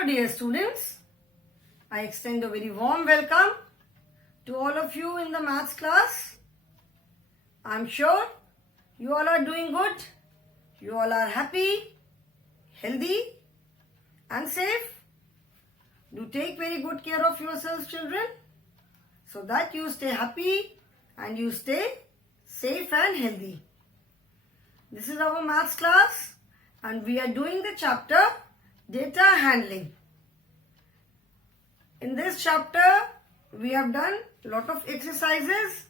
Hello dear students, I extend a very warm welcome to all of you in the maths class. I am sure you all are doing good, you all are happy, healthy and safe. Do take very good care of yourselves children so that you stay happy and you stay safe and healthy. This is our maths class and we are doing the chapter data handling. In this chapter, we have done a lot of exercises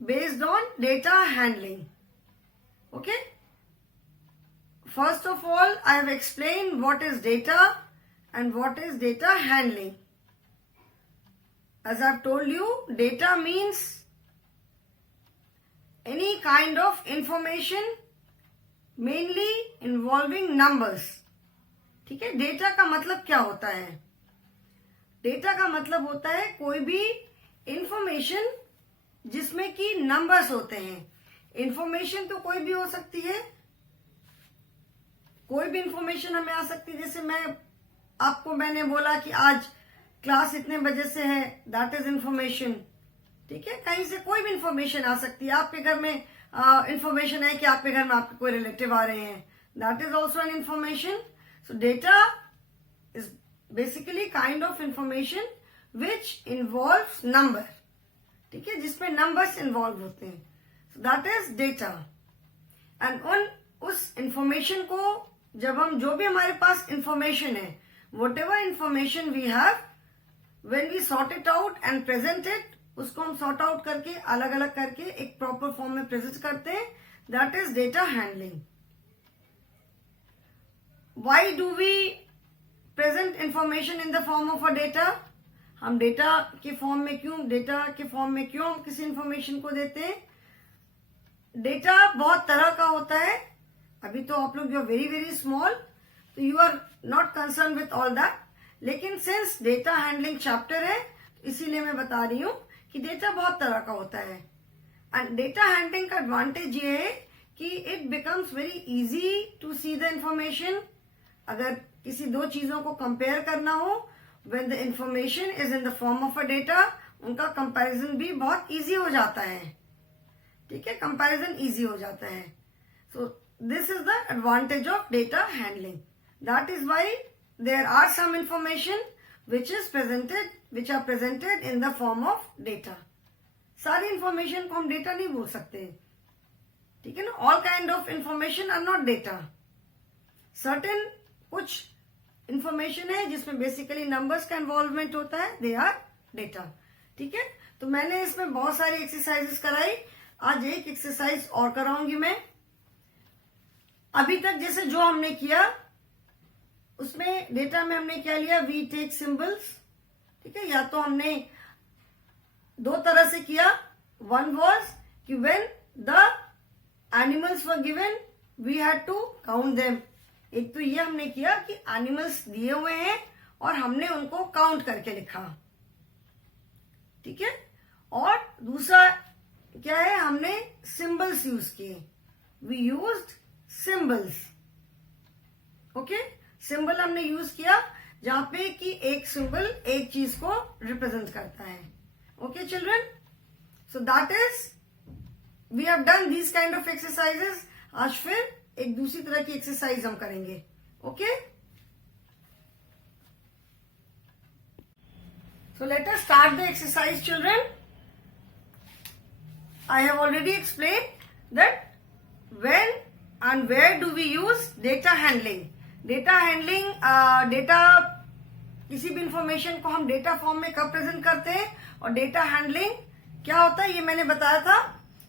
based on data handling. Okay? First of all, I have explained what is data and what is data handling. As I have told you, data means any kind of information mainly involving numbers. ठीक है, डेटा का मतलब क्या होता है? डेटा का मतलब होता है कोई भी इंफॉर्मेशन जिसमें कि नंबर्स होते हैं. इंफॉर्मेशन तो कोई भी हो सकती है, कोई भी इंफॉर्मेशन हमें आ सकती है. जैसे मैंने बोला कि आज क्लास इतने बजे से है, दैट इज इंफॉर्मेशन. ठीक है, कहीं से कोई भी इंफॉर्मेशन आ सकती है. आपके घर में इंफॉर्मेशन है कि आपके घर में आपके कोई रिलेटिव आ रहे हैं, that is also an information. So data is basically kind of information which involves number. ठीक है, जिसमें numbers involved होते हैं. So that is data. And उस information को जब हम जो भी हमारे पास information है, whatever information we have, when we sort it out and present it, उसको हम sort out करके अलग अलग करके एक proper form में present करते हैं. That is data handling. Why do we present information in the form of a data? हम डेटा के फॉर्म में क्यों हम किसी इंफॉर्मेशन को देते हैं? डेटा बहुत तरह का होता है. अभी तो आप लोग you are very very small, तो you are not concern with all that. लेकिन सिंस डेटा हैंडलिंग चैप्टर है, इसीलिए मैं बता रही हूँ कि डेटा बहुत तरह का होता है. एंड डेटा हैंडलिंग का एडवांटेज ये है कि it becomes very easy to see the information. अगर किसी दो चीजों को कंपेयर करना हो, when the information is in the form of a data, उनका कंपैरिजन भी बहुत इजी हो जाता है. ठीक है, कंपैरिजन इजी हो जाता है. So this is the advantage of data handling. That is why there are some information which are presented in the form of data. सारी इंफॉर्मेशन को हम डेटा नहीं बोल सकते. ठीक है ना, all kind of information are not data. Certain कुछ इंफॉर्मेशन है जिसमें बेसिकली नंबर्स का इन्वॉल्वमेंट होता है, दे आर डेटा. ठीक है, तो मैंने इसमें बहुत सारी एक्सरसाइजेस कराई. आज एक एक्सरसाइज और कराऊंगी मैं. अभी तक जैसे जो हमने किया उसमें डेटा में हमने क्या लिया, वी टेक सिंबल्स. ठीक है, या तो हमने दो तरह से किया. वन वॉज कि when the animals were given we had to count them. एक तो ये हमने किया कि एनिमल्स दिए हुए हैं और हमने उनको काउंट करके लिखा. ठीक है, और दूसरा क्या है, हमने सिंबल्स यूज किए. We used symbols. Okay, symbol हमने यूज किया जहां पे कि एक सिंबल एक चीज को रिप्रेजेंट करता है. Okay children, so that is we have done these kind of exercises. आज फिर एक दूसरी तरह की एक्सरसाइज हम करेंगे. Okay, so let us start the exercise children. I have already explain that when and where do we use data handling. Data handling, data किसी भी इंफॉर्मेशन को हम डेटा फॉर्म में कब प्रेजेंट करते हैं और डेटा हैंडलिंग क्या होता है ये मैंने बताया था.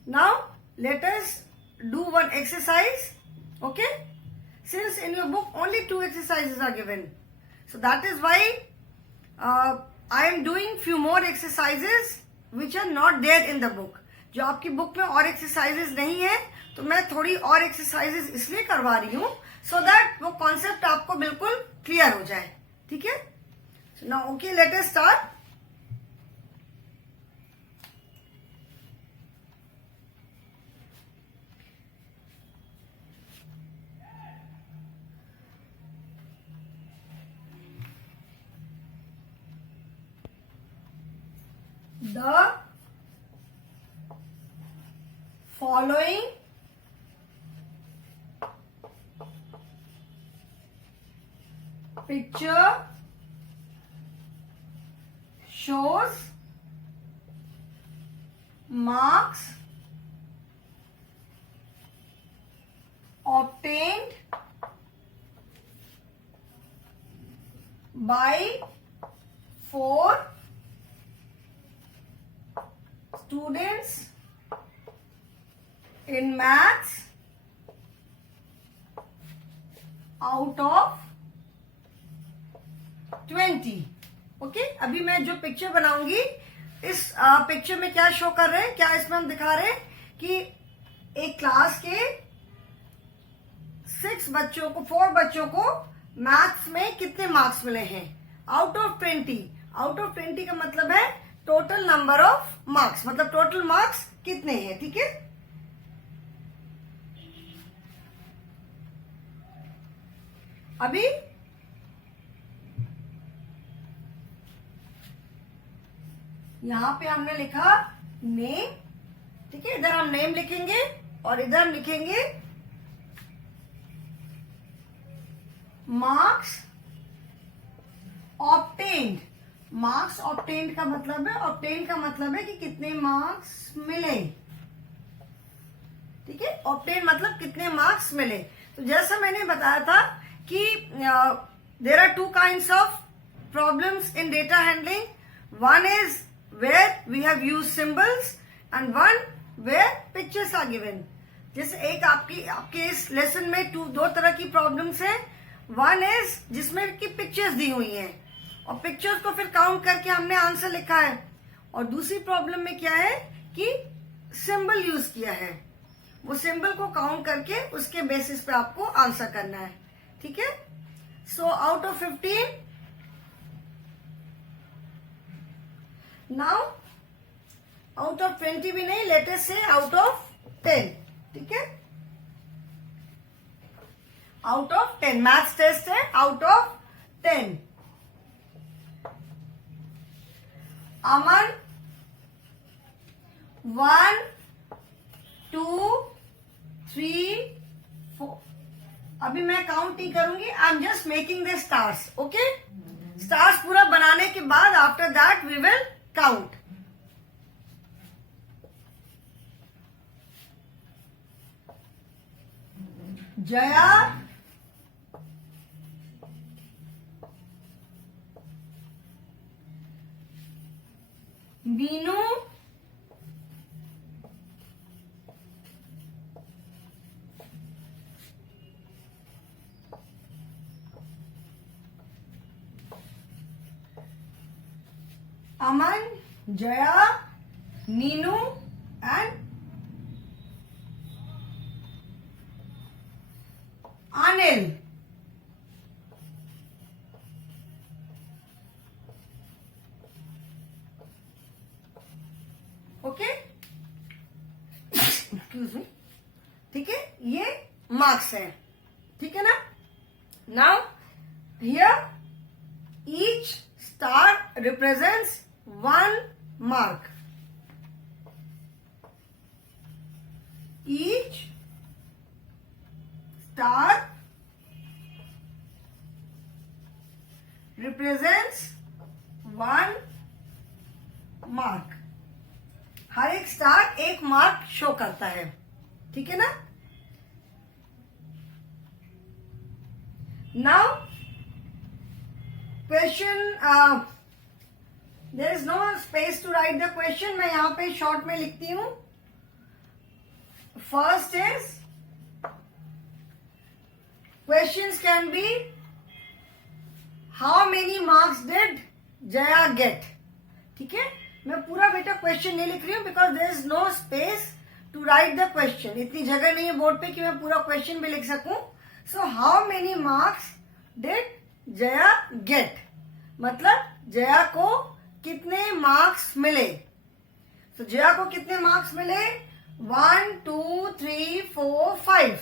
Now let us do one exercise. Okay, since in your book only 2 exercises are given, so that is why I am doing few more exercises which are not there in the book. जो आपकी बुक में और एक्सरसाइजेस नहीं है, तो मैं थोड़ी और एक्सरसाइजेस इसलिए करवा रही हूँ so that वो कॉन्सेप्ट आपको बिल्कुल क्लियर हो जाए. ठीक है, now okay, let us start. the following picture shows marks obtained by 4 students in maths out of 20. ओके, अभी मैं जो पिक्चर बनाऊंगी, इस पिक्चर में क्या शो कर रहे हैं, क्या इसमें हम दिखा रहे हैं कि एक क्लास के 4 बच्चों को मैथ्स में कितने मार्क्स मिले हैं आउट ऑफ 20. आउट ऑफ 20 का मतलब है टोटल नंबर ऑफ मार्क्स, मतलब टोटल मार्क्स कितने हैं. ठीक है, अभी यहां पे हमने लिखा नेम. ठीक है, इधर हम नेम लिखेंगे और इधर हम लिखेंगे मार्क्स ऑब्टेन्ड. मार्क्स ऑब्टेन्ड का मतलब है, ऑब्टेन्ड का मतलब है कि कितने मार्क्स मिले. ठीक है, ऑब्टेन्ड मतलब कितने मार्क्स मिले. तो जैसा मैंने बताया था कि there are 2 kinds of problems in data handling. One is where we have used symbols and one where pictures are given. जैसे एक आपके इस लेसन में 2 तरह की प्रॉब्लम्स हैं. वन इज जिसमें कि पिक्चर्स दी हुई हैं और पिक्चर्स को फिर काउंट करके हमने आंसर लिखा है, और दूसरी प्रॉब्लम में क्या है कि सिंबल यूज किया है. वो सिंबल को काउंट करके उसके बेसिस पे आपको आंसर करना है. ठीक है, so out of 15, now out of 20 भी नहीं, लेट अस से आउट ऑफ 10. ठीक है, आउट ऑफ 10 मैथ्स टेस्ट है. Out of 10 Aman 1 2 3 4. अभी मैं काउंट नहीं करूंगी, I am just making the stars. Okay, stars पूरा बनाने के बाद after that we will count. Jaya Meenu Aman, Jaya, Neenu and Anil. Okay, excuse me. ठीक है, ये मार्क्स है. ठीक है ना. Now here each star represents 1 mark. Each star represents 1 mark. हर एक स्टार 1 मार्क शो करता है. ठीक है ना. Now question, there is no space to write the question. मैं यहां पे शॉर्ट में लिखती हूं. First is questions can be how many marks did Jaya get. ठीक है, मैं पूरा बेटा क्वेश्चन नहीं लिख रही हूं because there is no space to write the question. इतनी जगह नहीं है बोर्ड पे कि मैं पूरा क्वेश्चन भी लिख सकूं. So how many marks did Jaya get, मतलब जया को कितने मार्क्स मिले. तो जया को कितने मार्क्स मिले 1 2 3 4 5.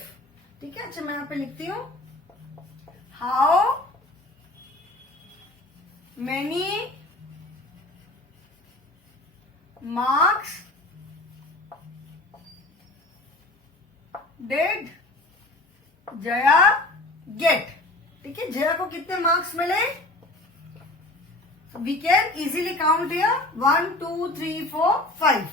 ठीक है, अच्छा मैं यहां पे लिखती हूं how many marks did Jaya get? ठीक है, जया को कितने मार्क्स मिले? We can easily count here 1 2 3 4 5.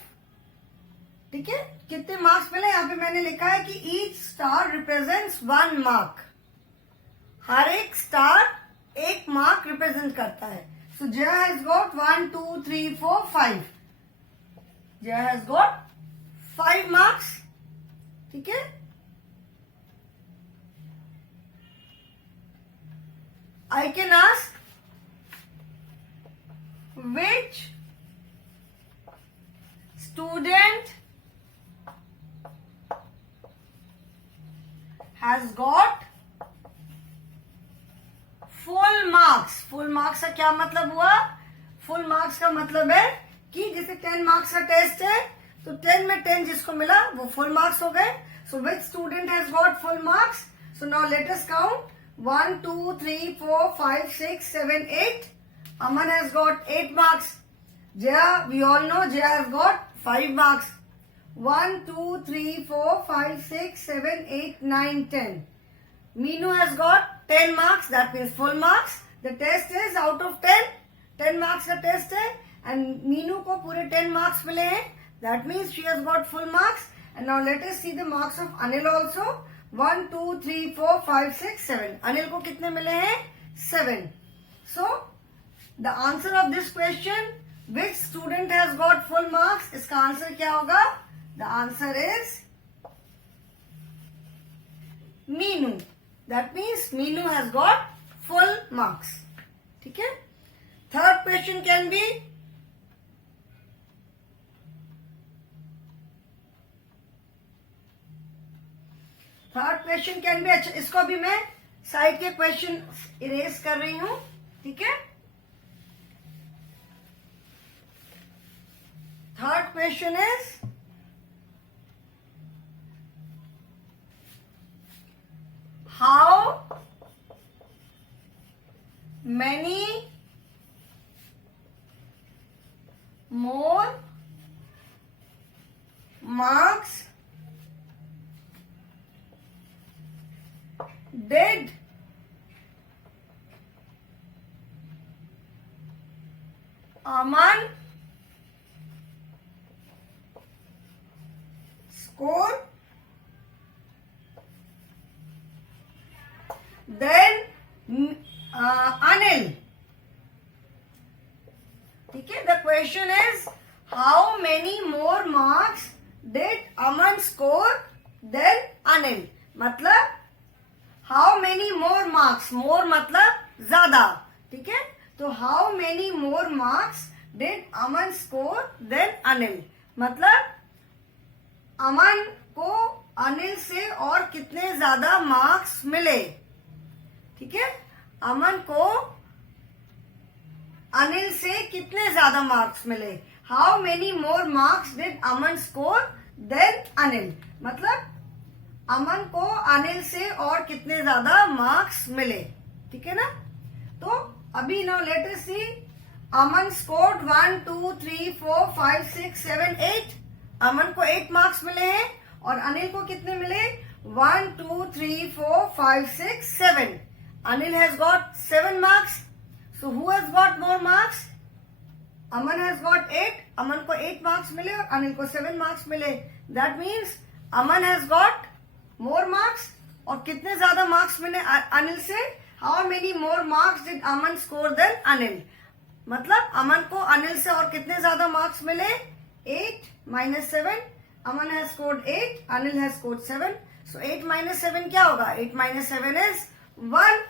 ठीक है, कितने मार्क्स मिले? यहां पे मैंने लिखा है कि ईच स्टार रिप्रेजेंट्स 1 मार्क. हर एक स्टार एक मार्क रिप्रेजेंट करता है. So Jaya has got 1 2 3 4 5. Jaya has got 5 marks. ठीक है, I can ask which student has got full marks. Full marks का क्या मतलब हुआ? Full marks का मतलब है कि जैसे 10 marks का टेस्ट है तो 10 में 10 जिसको मिला वो full marks हो गए. So which student has got full marks? So now let us count. 1 2 3 4 5 6 7 8. Aman has got 8 marks. Jaya, we all know Jaya has got 5 marks. 1 2 3 4 5 6 7 8 9 10. Meenu has got 10 marks. That means full marks. The test is out of 10. 10 marks का test है and Meenu को पूरे 10 marks मिले हैं. That means she has got full marks. And now let us see the marks of Anil also. 1 2 3 4 5 6 7. अनिल को कितने मिले हैं? 7. So the answer of this question, which student has got full marks? इसका आंसर क्या होगा? The answer is Meenu. That means Meenu has got full marks. ठीक है, third question can be अच्छा, इसको भी मैं साइड के क्वेश्चन इरेज कर रही हूं. ठीक है, third question is how many more marks did Aman score then Anil? ठीक है, the question is how many more marks did Aman score than Anil? मतलब how many more marks, more मतलब ज्यादा. ठीक है, तो how many more marks did Aman score than Anil, मतलब अमन को अनिल से और कितने ज्यादा मार्क्स मिले. ठीक है, अमन को अनिल से कितने ज्यादा मार्क्स मिले. How many more marks did Aman score than Anil, मतलब अमन को अनिल से और कितने ज्यादा मार्क्स मिले. ठीक है ना, तो अभी नाउ लेट अस सी. अमन स्कोर्ड 1 2 3 4 5 6 7 8. अमन को 8 मार्क्स मिले हैं और अनिल को कितने मिले? 1 2 3 4 5 6 7. Anil has got 7 marks. So who has got more marks? Aman has got 8. अमन को 8 मार्क्स मिले और अनिल को 7 मार्क्स मिले. That means Aman has got more marks. और कितने ज्यादा मार्क्स मिले अनिल से? How many more marks did Aman score than Anil, मतलब अमन को अनिल से और कितने ज्यादा मार्क्स मिले? 8 minus 7. अमन has scored 8, Anil has scored 7. सो 8 minus 7 क्या होगा? 8 minus 7 is 1.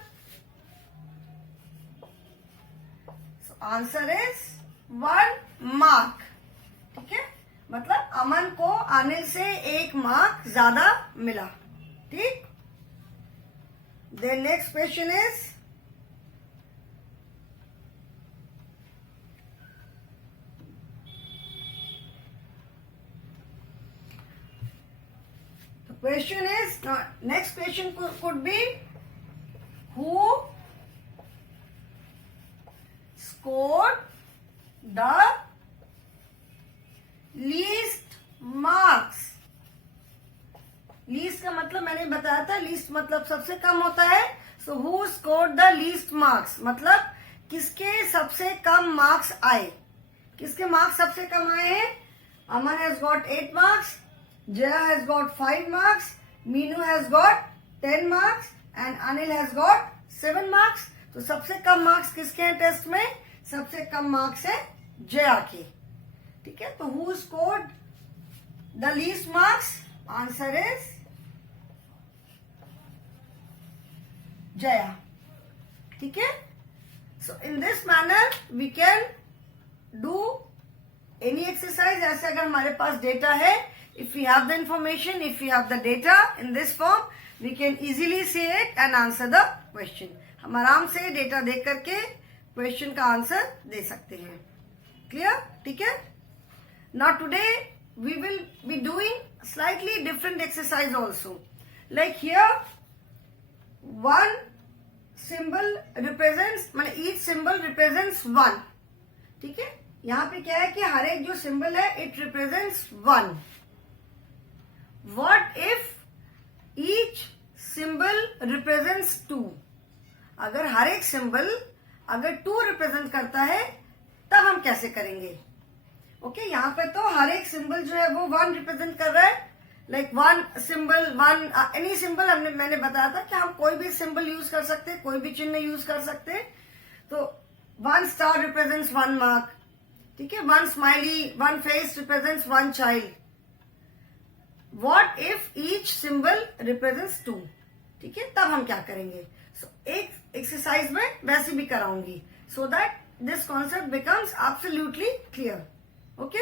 So answer is 1 mark. ठीक है, मतलब अमन को अनिल से 1 मार्क ज्यादा मिला. ठीक, then next question is question is, next question could be who scored the least marks. Least का मतलब मैंने बताया था, लीस्ट मतलब सबसे कम होता है। So who scored the least marks मतलब किसके सबसे कम मार्क्स आए, किसके मार्क्स सबसे कम आए हैं। Aman has got 8 marks, Jaya has got 5 marks, Meenu has got 10 marks and Anil has got 7 marks. तो सबसे कम मार्क्स किसके हैं टेस्ट में, सबसे कम मार्क्स है जया के। ठीक है, तो who scored the least marks, answer is Jaya. ठीक है, so in this manner we can do any exercise. ऐसे अगर हमारे पास डेटा है, if you have the information, if you have the data in this form, we can easily see it and answer the question. हम आराम से डेटा देख करके क्वेश्चन का आंसर दे सकते हैं। क्लियर? ठीक है, now today we will be doing slightly different exercise also. Like here one symbol represents, मतलब ईच सिंबल रिप्रेजेंट्स 1। ठीक है, यहां पे क्या है कि हर एक जो सिंबल है it represents 1। What if each symbol represents 2? अगर हर एक सिंबल अगर 2 रिप्रेजेंट करता है तब हम कैसे करेंगे। ओके, यहाँ पे तो हर एक सिंबल जो है वो 1 रिप्रेजेंट कर रहा है। Like one symbol, one any symbol, मैंने बताया था कि हम कोई भी सिंबल यूज कर सकते हैं, कोई भी चिन्ह यूज कर सकते हैं। तो 1 स्टार रिप्रेजेंट्स 1 मार्क। ठीक है, 1 स्माइली, 1 face represents 1 child. What if each symbol represents 2? ठीक है, तब हम क्या करेंगे। सो एक एक्सरसाइज में वैसे भी कराऊंगी, so that this concept becomes absolutely clear. Okay,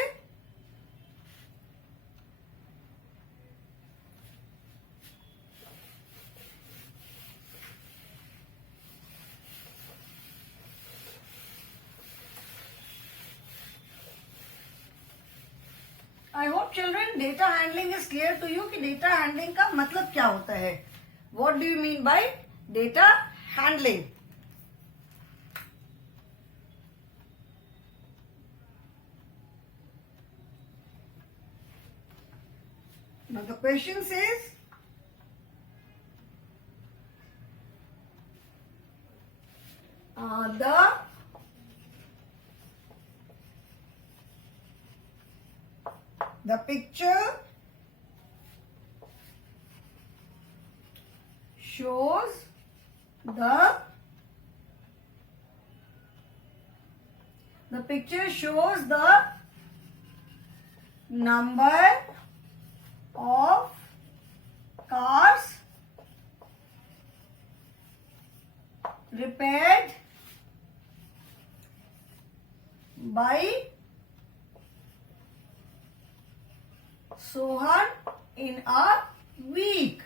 I hope children data handling is clear to you कि डेटा हैंडलिंग का मतलब क्या होता है। What do you mean by data handling? Now the question says the picture shows the picture shows the number of cars repaired by Sohan in a week.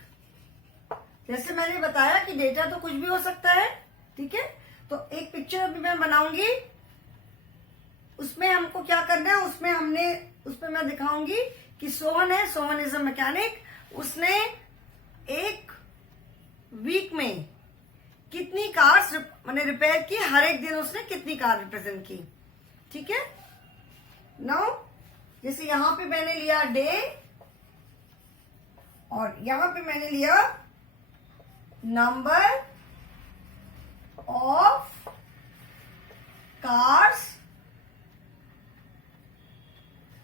जैसे मैंने बताया कि डेटा तो कुछ भी हो सकता है। ठीक है, तो एक पिक्चर अभी मैं बनाऊंगी, उसमें हमको क्या करना है, उसमें मैं दिखाऊंगी कि सोहन है, सोहन इज अ मैकेनिक। उसने एक वीक में कितनी कार्स मैंने रिपेयर की, हर एक दिन उसने कितनी कार रिप्रेजेंट की। ठीक है, नाउ जैसे यहां पे मैंने लिया डे और यहां पे मैंने लिया number of cars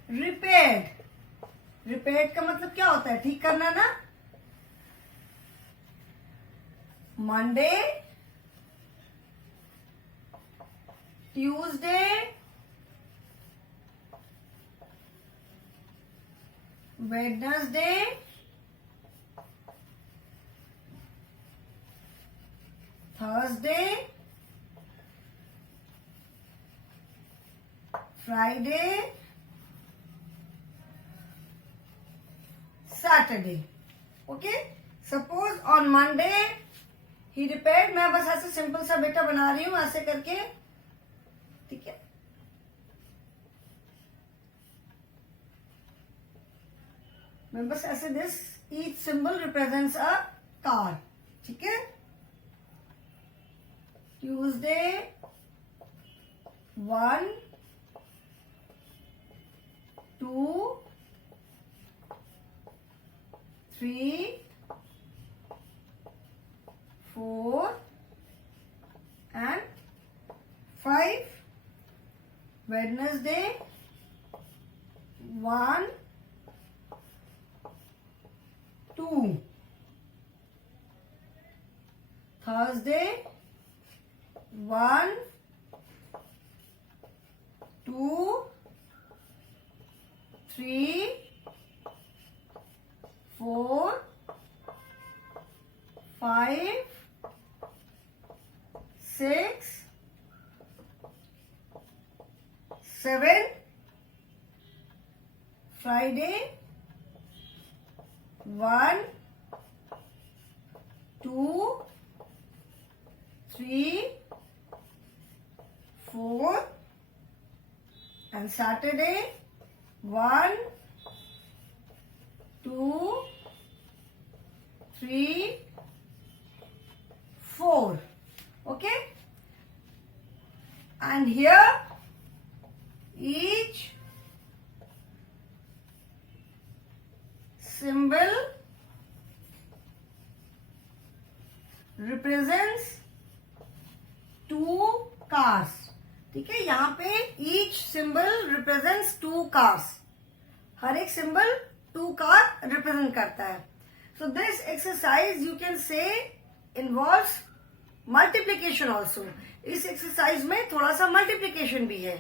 repaired. Repaired का मतलब क्या होता है, ठीक करना ना। Monday, Tuesday, Wednesday, Thursday, Friday, Saturday. Okay, suppose on Monday ही रिपेयर्ड, मैं बस ऐसे सिंपल सा बेटा बना रही हूं ऐसे करके। ठीक है, मैं बस ऐसे this each symbol represents a car. ठीक है, ट्यूसडे 1, 2, 3, 4 and 5. Wednesday 1, 2. Thursday 1, 2, 3, 4, 5, 6, 7. Friday 1, 2, 3, 4 and Saturday 1, 2, 3, 4. Okay, and here each symbol represents 2 cars. ठीक है, यहाँ पे each symbol represents 2 cars. हर एक symbol 2 car represent करता है. So this exercise you can say involves multiplication also. इस exercise में थोड़ा सा multiplication भी है.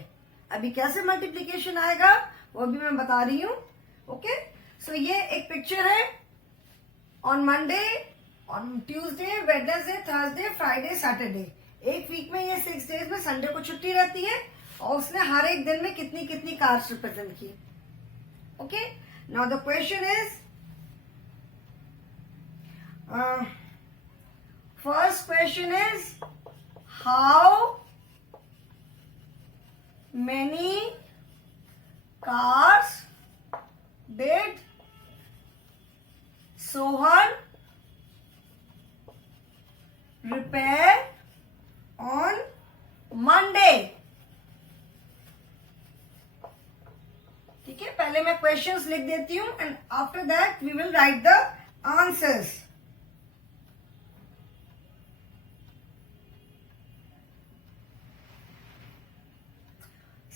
अभी कैसे multiplication आएगा वो भी मैं बता रही हूँ. Okay? So ये एक picture है. On Monday, on Tuesday, Wednesday, Thursday, Friday, Saturday. एक वीक में ये 6 days में संडे को छुट्टी रहती है और उसने हर एक दिन में कितनी कितनी कार्स रिप्रेजेंट की. Okay, now the question is, first question is how many cars did Sohan repair on Monday. ठीक है, पहले मैं क्वेश्चंस लिख देती हूँ and after that we will write the answers.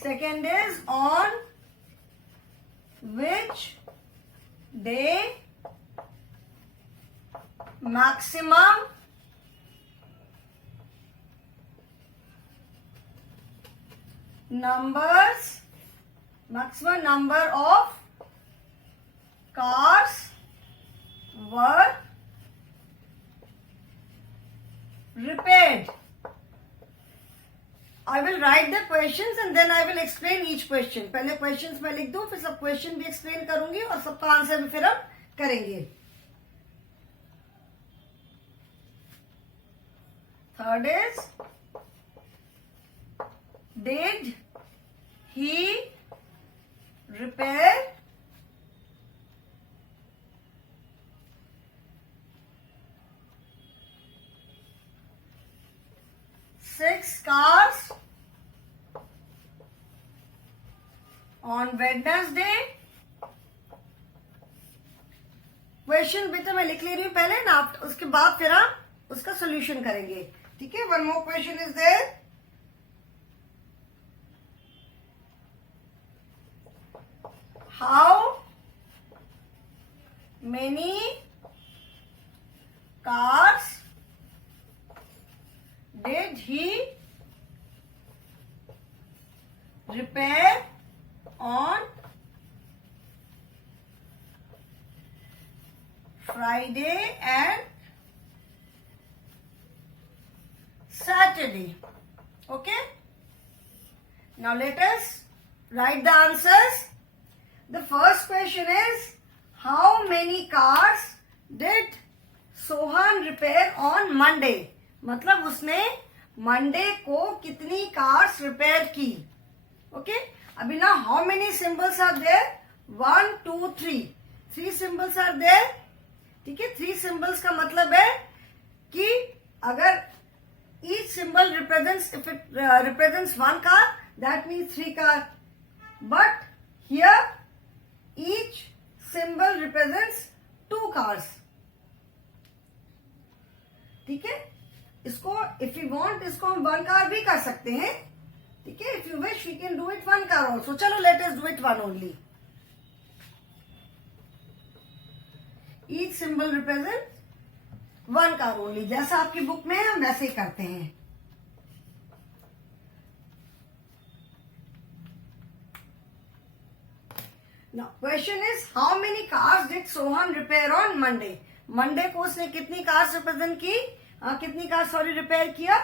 Second is on which day maximum maximum number of cars were repaired. I will write the questions and then I will explain each question. पहले questions मैं लिख दूं, फिर सब question भी explain करूंगी और सबका आंसर भी फिर हम करेंगे. Third is, did he repair six cars on Wednesday? Question भी तो मैं लिख ले रही हूं पहले ना, उसके बाद फिर हम उसका सोल्यूशन करेंगे. ठीक है, one more question is there. How many cars did he repair on Friday and Saturday? Okay. Now let us write the answers. The first question is, how many cars did Sohan repair on Monday? मतलब उसने मंडे को कितनी cars repair की. ओके, अभी ना how many symbols are there? 1, 2, 3. 3 symbols are there. ठीक है, 3 symbols का मतलब है कि अगर each symbol represents, if it represents 1 car, that means 3 car. But here each symbol represents 2 cars. ठीक है, इसको if we want इसको हम 1 car भी कर सकते हैं. ठीक है, if you wish we can do it 1 car also. चलो let us do it 1 only. Each symbol represents 1 car only. जैसा आपकी बुक में है हम वैसे ही करते हैं. Now question is how many cars did Sohan repair on Monday? Monday को उसने कितनी कार्स रिप्रेजेंट की, कितनी कार्स रिपेयर किया.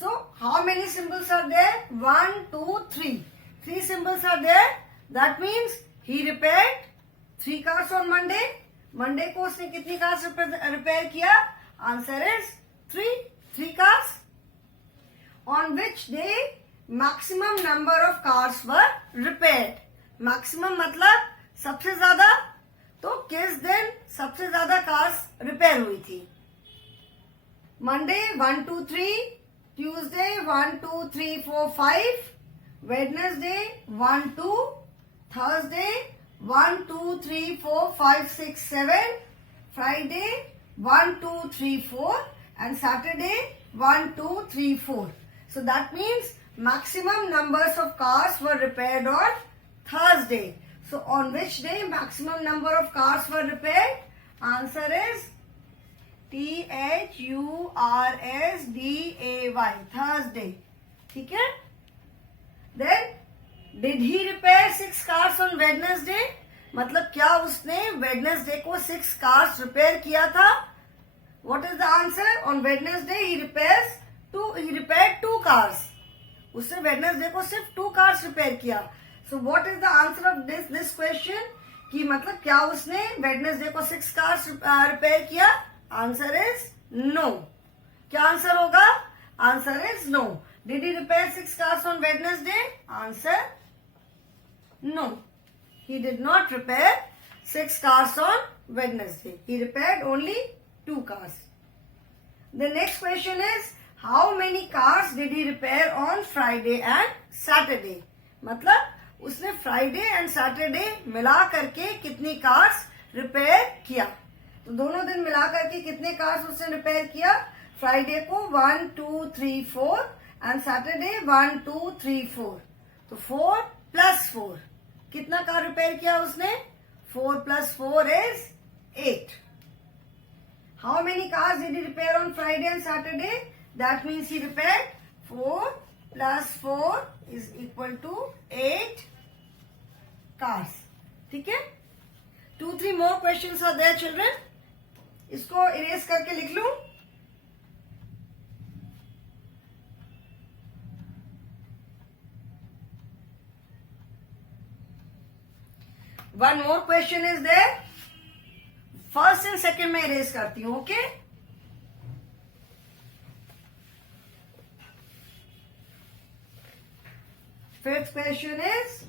So how many symbols are there? 1, 2, 3. 3 symbols are there. That means he repaired 3 cars on Monday. Monday को उसने कितनी cars repair किया? Answer is 3 cars. On which day maximum number of cars were repaired? Maximum मतलब सबसे ज्यादा. तो किस दिन सबसे ज्यादा कार्स रिपेयर हुई थी? मंडे 1, 2, 3, ट्यूसडे 1, 2, 3, 4, 5, वेडनेसडे 1, 2, थर्सडे 1, 2, 3, 4, 5, 6, 7, फ्राइडे 1, 2, 3, 4 and Saturday 1, 2, 3, 4. So that means maximum numbers of cars were repaired on Thursday. So on which day maximum number of cars were repaired? Answer is Thursday. Thursday. ठीक है? Then did he repair 6 cars on Wednesday? मतलब क्या उसने Wednesday को 6 cars repair किया था? What is the answer? On Wednesday he repaired 2 cars. उसने Wednesday को सिर्फ 2 cars repair किया. So what is the answer of this question? कि मतलब क्या उसने Wednesday को 6 cars repair किया? Answer is no. क्या आंसर होगा? Answer is no. Did he repair 6 cars on Wednesday? Answer no. He did not repair 6 cars on Wednesday. He repaired only 2 cars. The next question is how many cars did he repair on Friday and Saturday? मतलब उसने Friday and Saturday मिला करके कितनी cars repair किया. तो दोनों दिन मिला करके कितने कार्स उसने रिपेयर किया? फ्राइडे को 1, 2, 3, 4 एंड सैटरडे 1, 2, 3, 4. तो 4 + 4 कितना कार रिपेयर किया उसने? 4 + 4 is 8. How many cars did he repair on Friday and Saturday? That means he repaired 4 + 4 is equal to 8 cars. ठीक है? 2, 3 more questions are there children. इसको इरेज करके लिख लूं. One more question is there. First and second मैं इरेज करती हूँ. Okay? Fifth question is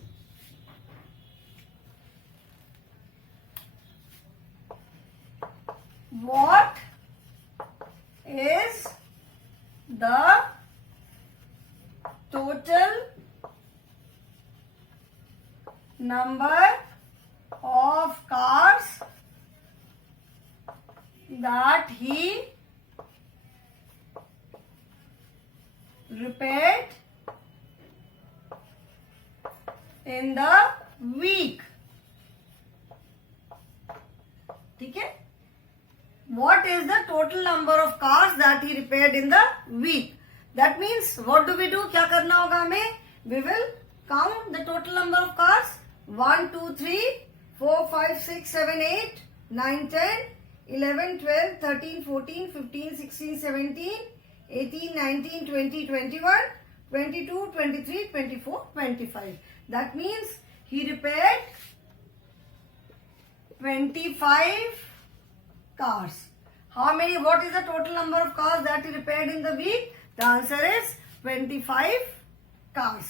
what is the total number of cars that he repaired in the week? ठीक है? What is the total number of cars that he repaired in the week? That means what do we do? क्या करना होगा हमें? We will count the total number of cars. 1, 2, 3, 4, 5, 6, 7, 8, 9, 10, 11, 12, 13, 14, 15, 16, 17, 18, 19, 20, 21, 22, 23, 24, 25. That means he repaired 25 cars. How many? What is the total number of cars that he repaired in the week? The answer is 25 cars.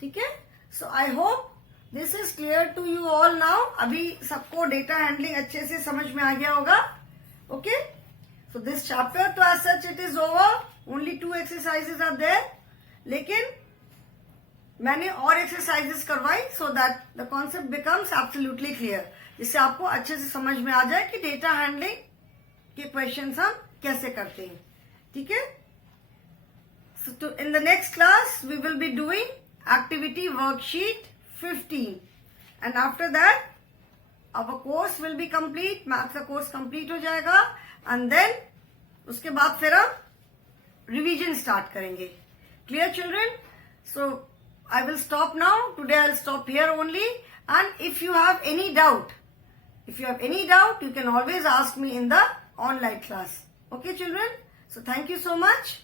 ठीक है? So I hope this is clear to you all now. अभी सबको data handling अच्छे से समझ में आ गया होगा. Okay? So this chapter to as such it is over. Only 2 exercises are there. लेकिन मैंने और एक्सरसाइजेस करवाई so that the concept becomes absolutely clear, जिससे आपको अच्छे से समझ में आ जाए कि डेटा हैंडलिंग के क्वेश्चंस हम कैसे करते हैं. ठीक है. So in the next class we will be doing activity worksheet 15 and after that our course will be complete, maths का course complete हो जाएगा and then उसके बाद फिर हम revision start करेंगे. Clear children? So I will stop now. Today I'll stop here only, and if you have any doubt, you can always ask me in the online class. Okay children? So thank you so much.